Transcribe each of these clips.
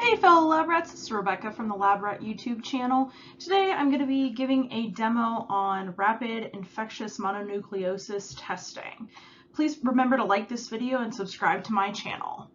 Hey fellow lab rats, this is Rebecca from the Lab Rat YouTube channel. Today I'm going to be giving a demo on rapid infectious mononucleosis testing. Please remember to like this video and subscribe to my channel.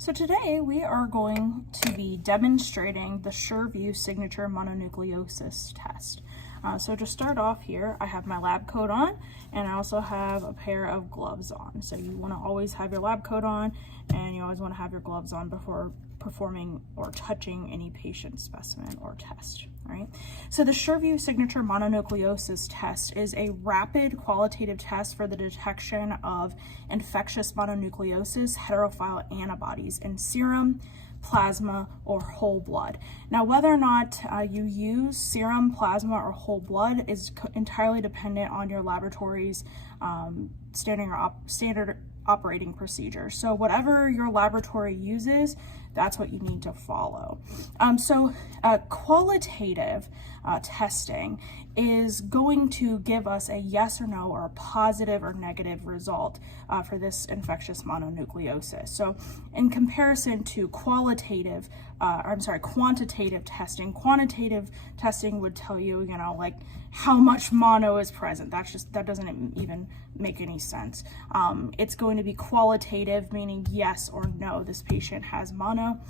So today we are going to be demonstrating the SureView Signature Mononucleosis test. So to start off here, I have my lab coat on and I also have a pair of gloves on. So you want to always have your lab coat on and you always want to have your gloves on before performing or touching any patient specimen or test, right? So the SureView Signature Mononucleosis test is a rapid qualitative test for the detection of infectious mononucleosis heterophile antibodies in serum, plasma, or whole blood. Now, whether or not you use serum, plasma, or whole blood is entirely dependent on your laboratory's standard operating procedure. So whatever your laboratory uses, that's what you need to follow. Qualitative testing is going to give us a yes or no or a positive or negative result for this infectious mononucleosis. So in comparison to quantitative testing, quantitative testing would tell you, like how much mono is present. That doesn't even make any sense. It's going to be qualitative, meaning yes or no, this patient has mono.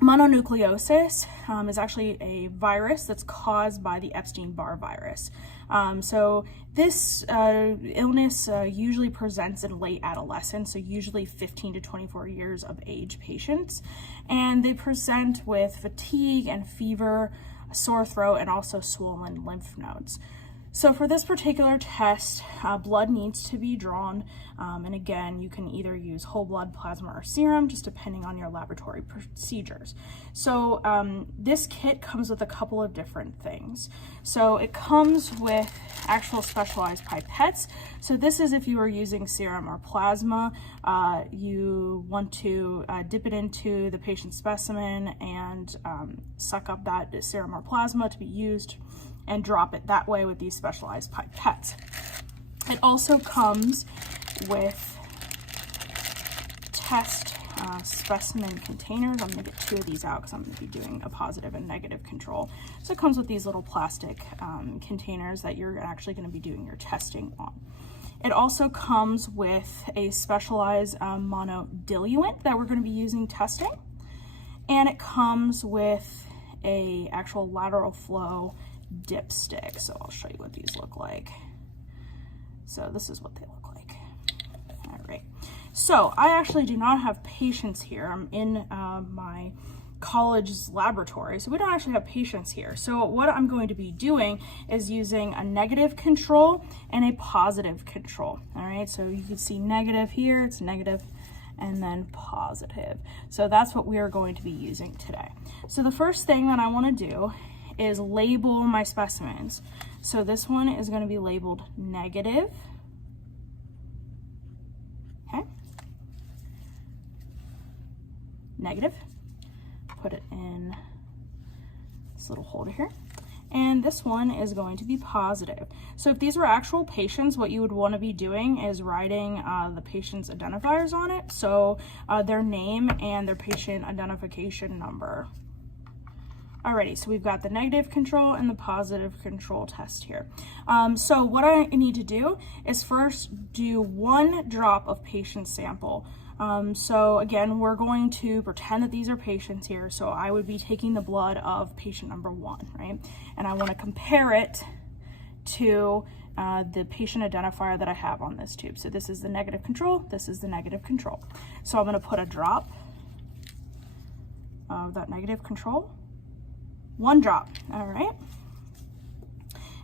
Mononucleosis is actually a virus that's caused by the Epstein-Barr virus. So this illness usually presents in late adolescence, so usually 15 to 24 years of age patients. And they present with fatigue and fever, sore throat, and also swollen lymph nodes. So for this particular test, blood needs to be drawn, and again, you can either use whole blood, plasma, or serum, just depending on your laboratory procedures. So this kit comes with a couple of different things. So it comes with actual specialized pipettes. So this is if you are using serum or plasma, you want to dip it into the patient's specimen and suck up that serum or plasma to be used and drop it that way with these specialized pipettes. It also comes with test specimen containers. I'm going to get two of these out because I'm going to be doing a positive and negative control. So it comes with these little plastic containers that you're actually going to be doing your testing on. It also comes with a specialized monodiluent that we're going to be using testing. And it comes with a actual lateral flow dipstick. So I'll show you what these look like. So this is what they look like. All right. So I actually do not have patients here. I'm in my college's laboratory, so we don't actually have patients here. So what I'm going to be doing is using a negative control and a positive control. All right. So you can see negative here. It's negative and then positive. So that's what we are going to be using today. So the first thing that I want to do is label my specimens. So this one is going to be labeled negative. Okay. Negative. Put it in this little holder here. And this one is going to be positive. So if these were actual patients, what you would want to be doing is writing the patient's identifiers on it. So their name and their patient identification number. Alrighty, so we've got the negative control and the positive control test here. So what I need to do is first do one drop of patient sample. So again, we're going to pretend that these are patients here. So I would be taking the blood of patient number 1, right? And I want to compare it to the patient identifier that I have on this tube. So this is the negative control, this is the negative control. So I'm going to put a drop of that negative control. One drop, all right?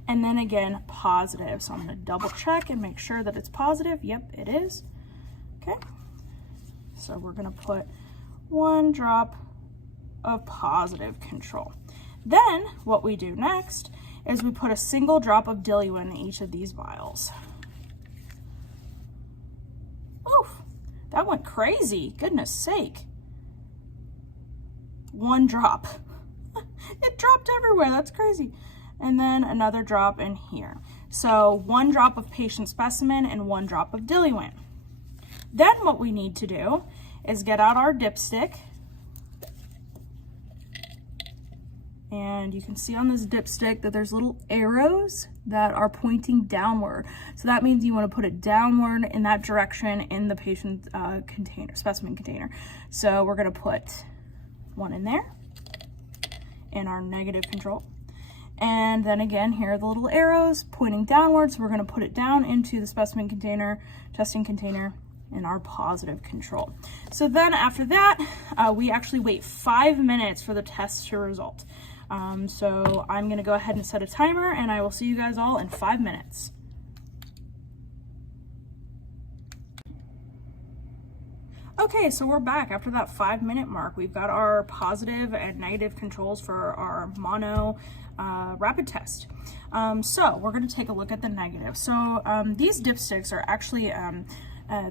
And then again, positive. So I'm gonna double check and make sure that it's positive. Yep, it is. Okay, so we're gonna put one drop of positive control. Then what we do next is we put a single drop of diluent in each of these vials. Oof, that went crazy, goodness sake. 1 drop. It dropped everywhere, that's crazy. And then another drop in here. So 1 drop of patient specimen and 1 drop of diluent. Then what we need to do is get out our dipstick. And you can see on this dipstick that there's little arrows that are pointing downward. So that means you want to put it downward in that direction in the patient specimen container. So we're going to put 1 in there in our negative control. And then again, here are the little arrows pointing downwards. So we're going to put it down into the specimen container, testing container, in our positive control. So then after that, we actually wait 5 minutes for the test to result. So I'm going to go ahead and set a timer, and I will see you guys all in 5 minutes. Okay, so we're back after that 5-minute mark. We've got our positive and negative controls for our mono rapid test. So we're going to take a look at the negative. So these dipsticks are actually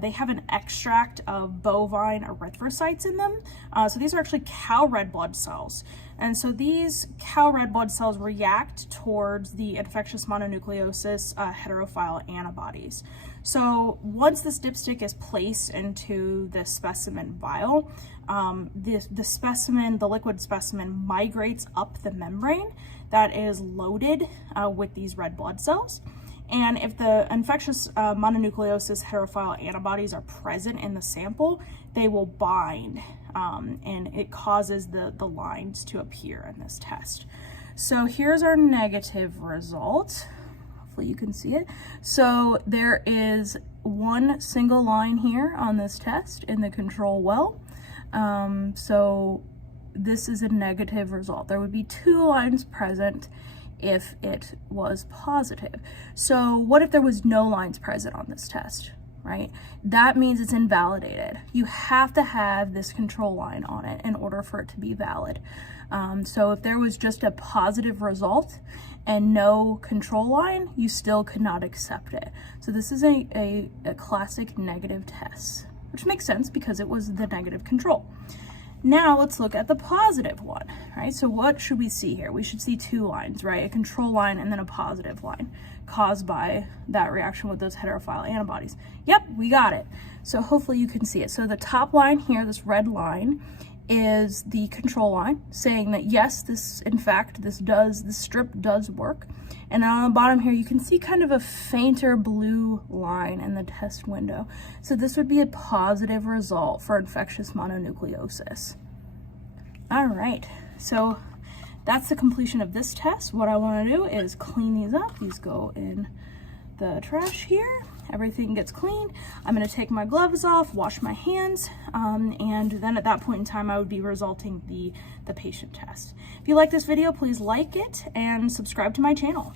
they have an extract of bovine erythrocytes in them. So these are actually cow red blood cells. And so these cow red blood cells react towards the infectious mononucleosis heterophile antibodies. So once this dipstick is placed into the specimen vial, the liquid specimen migrates up the membrane that is loaded with these red blood cells. And if the infectious mononucleosis heterophile antibodies are present in the sample, they will bind, and it causes the lines to appear in this test. So here's our negative result. Hopefully you can see it. So there is 1 single line here on this test in the control well. So this is a negative result. There would be 2 lines present if it was positive. So what if there was no lines present on this test, right? That means it's invalidated. You have to have this control line on it in order for it to be valid. So if there was just a positive result and no control line, you still could not accept it. So this is a classic negative test, which makes sense because it was the negative control. Now let's look at the positive one, right? So what should we see here? We should see 2 lines, right? A control line and then a positive line caused by that reaction with those heterophile antibodies. Yep, we got it. So hopefully you can see it. So the top line here, this red line, is the control line saying that yes, this strip does work. And on the bottom here, you can see kind of a fainter blue line in the test window. So this would be a positive result for infectious mononucleosis. All right, so that's the completion of this test. What I want to do is clean these up. These go in the trash here. Everything gets cleaned. I'm going to take my gloves off, wash my hands, and then at that point in time, I would be resulting the patient test. If you like this video, please like it and subscribe to my channel.